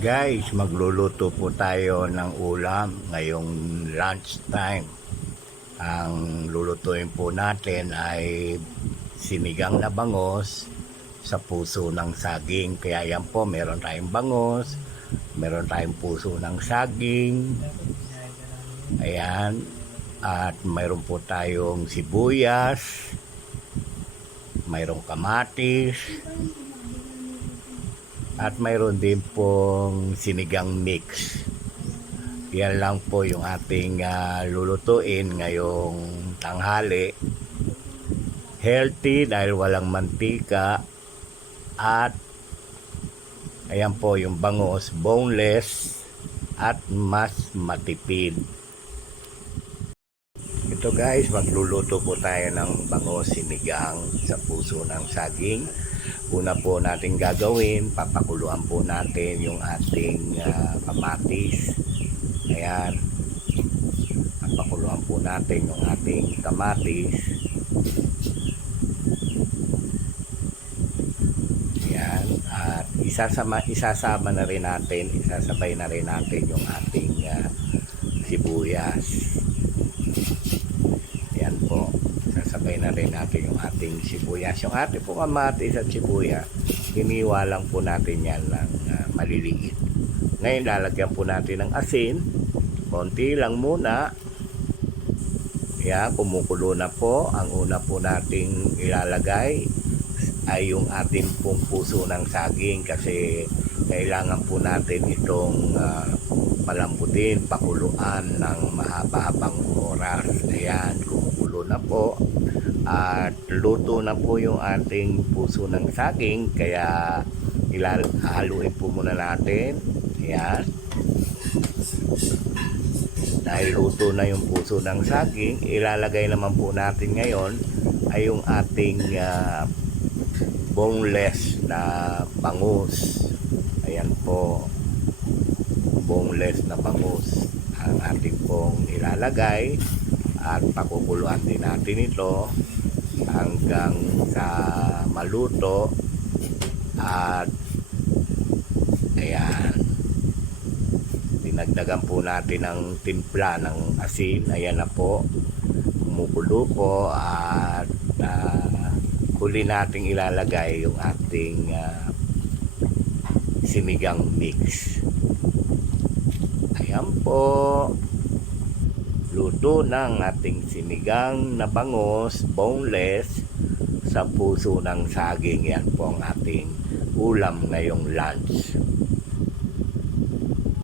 Guys, magluluto po tayo ng ulam ngayong lunch time. Ang lulutuin po natin ay sinigang na bangos sa puso ng saging. Kaya yan po, meron tayong bangos, meron tayong puso ng saging. Ayan. At mayroon po tayong sibuyas, mayroong kamatis, at mayroon din pong sinigang mix. Yan lang po yung ating ah, lulutuin ngayong tanghali. Healthy dahil walang mantika at ayan po yung bangos, boneless at mas matipid. Ito guys, magluluto po tayo ng bangos sinigang sa puso ng saging. Una po natin gagawin, papakuluan po natin yung ating ah, kamatis. Ayan. Papakuluan po natin yung ating kamatis. Ayan. At isasama, isasama na rin natin, isasabay na rin natin yung ating ah, sibuyas. Yan po. Sasabay na rin natin yung ating sibuyas. Yung ating po kamatis at sibuyas, hiniwa lang po natin yan ng ah, maliliit. Ngayon, lalagyan po natin ng asin. Konti lang muna. Yan, kumukulo na po. Ang una po nating ilalagay ay yung ating pong puso ng saging kasi kailangan po natin itong ah, palambutin, pakuluan ng mahaba-habang oras. Ayan, kumukulo na po. At luto na po yung ating puso ng saging kaya ilahaluin po muna natin. Ayan. Dahil luto na yung puso ng saging, ilalagay naman po natin ngayon ay yung ating ah, boneless na bangus. Ayan po boneless na bangus ang ating pong ilalagay at pakukuluan din natin ito hanggang sa maluto at ayan. Dinagdagan po natin ng timpla ng asin. Ayan na po. Kumukulo po at ah, huli nating ilalagay yung ating ah, sinigang mix Ayan po. Luto ng ating sinigang na bangos, boneless, sa puso ng saging. Yan po ang ating ulam ngayong lunch.